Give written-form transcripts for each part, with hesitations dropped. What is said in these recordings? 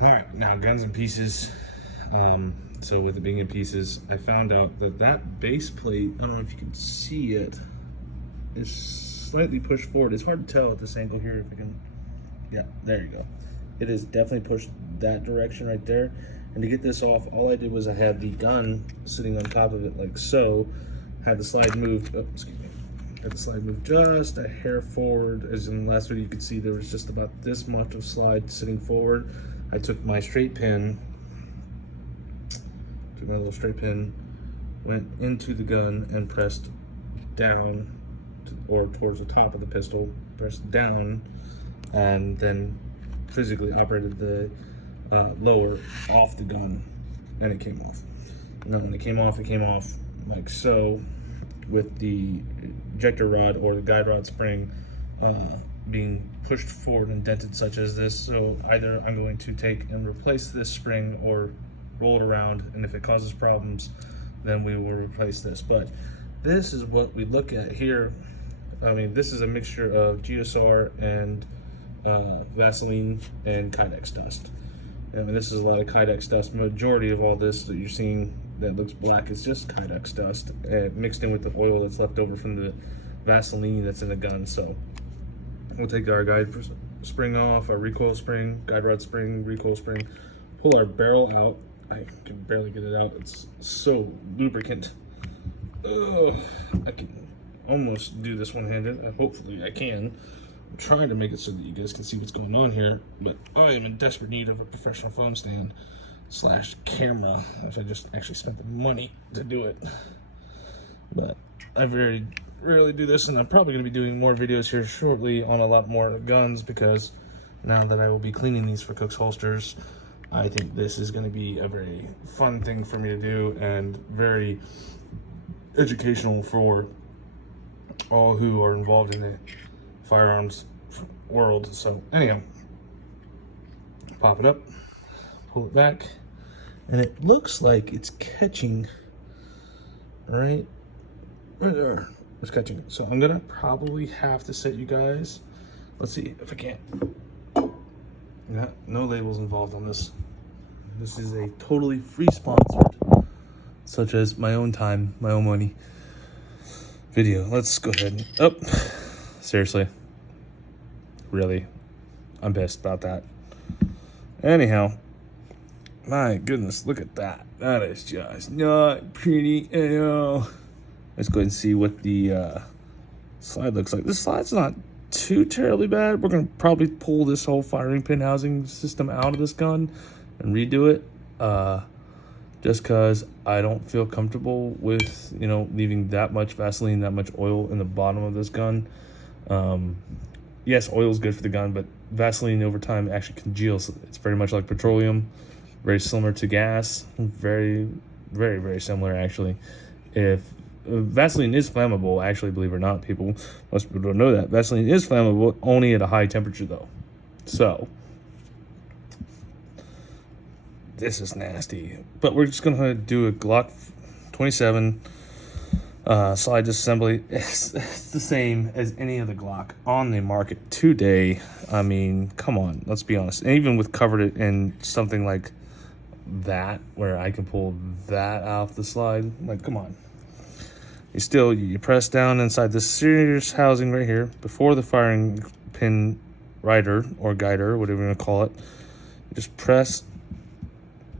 All right, now guns and pieces. So with it being in pieces, I found out that that base plate, I don't know if you can see it, is slightly pushed forward. It's hard to tell at this angle here if I can. Yeah, there you go. It is definitely pushed that direction right there. And to get this off, all I did was I had the gun sitting on top of it like so. Had the slide moved. Oh, excuse me. Had the slide moved just a hair forward. As in the last video, you could see there was just about this much of slide sitting forward. I took my straight pin. Took my little straight pin, went into the gun and pressed down or towards the top of the pistol, pressed down, and then physically operated the lower off the gun, and it came off. And then when it came off like so, with the ejector rod or the guide rod spring being pushed forward and dented such as this. So either I'm going to take and replace this spring or roll it around, and if it causes problems, then we will replace this. But this is what we look at here. I mean, this is a mixture of GSR and Vaseline and Kydex dust. I mean, this is a lot of Kydex dust. Majority of all this that you're seeing that looks black is just Kydex dust mixed in with the oil that's left over from the Vaseline that's in the gun. So we'll take our guide spring off, our recoil spring, guide rod spring, recoil spring, pull our barrel out. I can barely get it out. It's so lubricant. Ugh, I can almost do this one-handed. Hopefully I can. I'm trying to make it so that you guys can see what's going on here, but I am in desperate need of a professional phone stand / camera if I just actually spent the money to do it. But I very rarely do this, and I'm probably going to be doing more videos here shortly on a lot more guns, because now that I will be cleaning these for Cook's Holsters, I think this is going to be a very fun thing for me to do and very educational for all who are involved in the firearms world. So anyhow, pop it up, pull it back, and it looks like it's catching right there. It's catching. So I'm gonna probably have to set you guys. Let's see if I can. No labels involved on this. This is a totally free sponsored, such as my own time, my own money video. Let's go ahead. Oh, seriously. Really? I'm pissed about that. Anyhow, my goodness, look at that. That is just not pretty at all. Let's go ahead and see what the slide looks like. This slide's not too terribly bad. We're going to probably pull this whole firing pin housing system out of this gun and redo it. Just because I don't feel comfortable with, leaving that much Vaseline, that much oil in the bottom of this gun. Yes, oil is good for the gun, but Vaseline over time actually congeals. It's very much like petroleum, very similar to gas, very, very, very similar actually. If Vaseline is flammable, actually, believe it or not, most people don't know that. Vaseline is flammable, only at a high temperature though. So this is nasty, but we're just gonna do a Glock 27 slide disassembly. It's the same as any other Glock on the market today. I mean, come on, let's be honest. And even with covered it in something like that, where I can pull that off the slide, like, come on. You press down inside this serious housing right here before the firing pin rider or guider, whatever you want to call it. You just press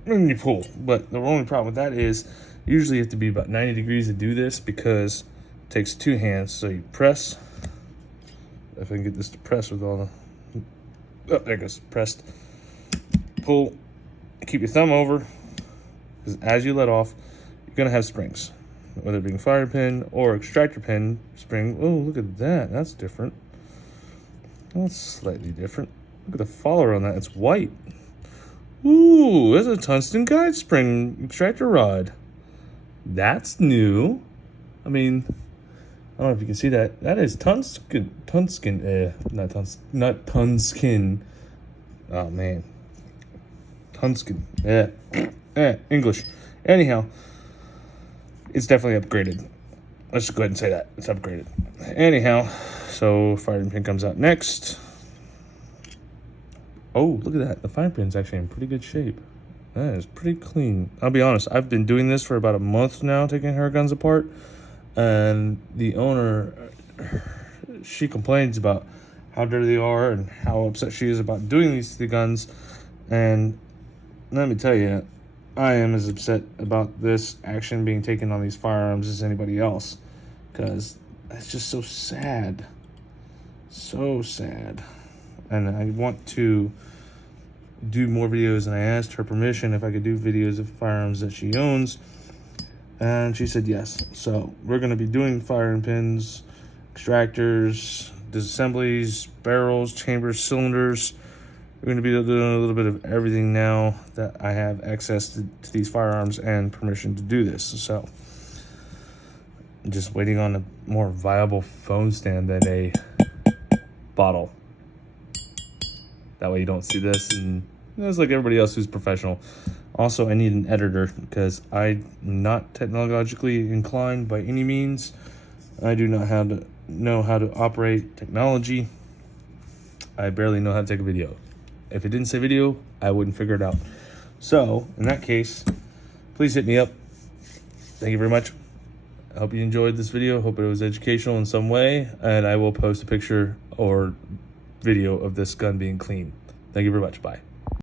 and you pull. But the only problem with that is usually you have to be about 90 degrees to do this, because it takes two hands. So you press. If I can get this to press with all the, oh, there it goes, pressed. Pull. Keep your thumb over, because as you let off, you're gonna have springs. Whether it being fire pin or extractor pin spring. Oh, look at that. That's different. That's slightly different. Look at the follower on that. It's white. Ooh, there's a tungsten guide spring extractor rod. That's new. I mean, I don't know if you can see that. That is tungsten. Not tungsten. Oh, man. Tungsten. Yeah. English. Anyhow. It's definitely upgraded. Let's just go ahead and say that. It's upgraded. Anyhow, so firing pin comes out next. Oh, look at that. The fine print's actually in pretty good shape. That is pretty clean. I'll be honest, I've been doing this for about a month now, taking her guns apart. And the owner, she complains about how dirty they are and how upset she is about doing these to the guns. And let me tell you, I am as upset about this action being taken on these firearms as anybody else. Because it's just so sad. So sad. And I want to do more videos, and I asked her permission if I could do videos of firearms that she owns, and she said yes. So we're going to be doing firing pins, extractors, disassemblies, barrels, chambers, cylinders. We're going to be doing a little bit of everything now that I have access to these firearms and permission to do this. So I'm just waiting on a more viable phone stand than a bottle. That way you don't see this, and it's like everybody else who's professional. Also, I need an editor because I'm not technologically inclined by any means. I do not know how to operate technology. I barely know how to take a video. If it didn't say video, I wouldn't figure it out. So, in that case, please hit me up. Thank you very much. I hope you enjoyed this video. Hope it was educational in some way, and I will post a picture or video of this gun being clean. Thank you very much. Bye.